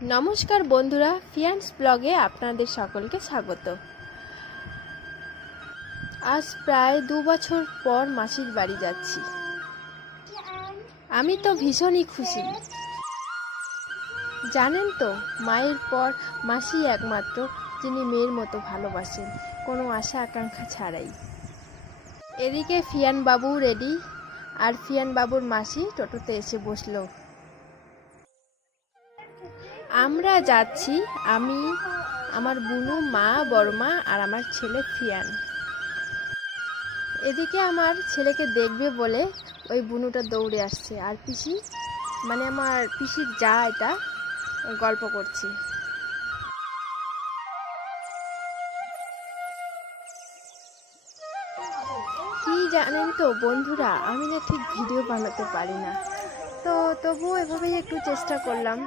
নমস্কার বন্ধুরা, ফিয়ান্স ব্লগে আপনাদের সকলকে স্বাগত। আজ প্রায় 2 বছর পর মাসির বাড়ি যাচ্ছি। আমি তো ভীষণই খুশি। জানেন তো, মায়ের পর মাসি একমাত্র যিনি মেয়ের মতো ভালোবাসেন, কোনো আশা আকাঙ্ক্ষা ছাড়াই। এদিকে ফিয়ান বাবু রেডি, আর ফিয়ান বাবুর মাসি টোটোতে এসে বসলো। আমরা যাচ্ছি, আমি, আমার বুনু, মা, বড়মা আর আমার ছেলে ফিয়ান। এদিকে আমার ছেলেকে দেখবে বলে ওই বুনুটা দৌড়ে আসছে, আর পিসি, মানে আমার পিসির যা, এটা গল্প করছে। কি জানেন তো বন্ধুরা, আমি না ঠিক ভিডিও বানাতে পারি না, তো তবুও এভাবেই একটু চেষ্টা করলাম।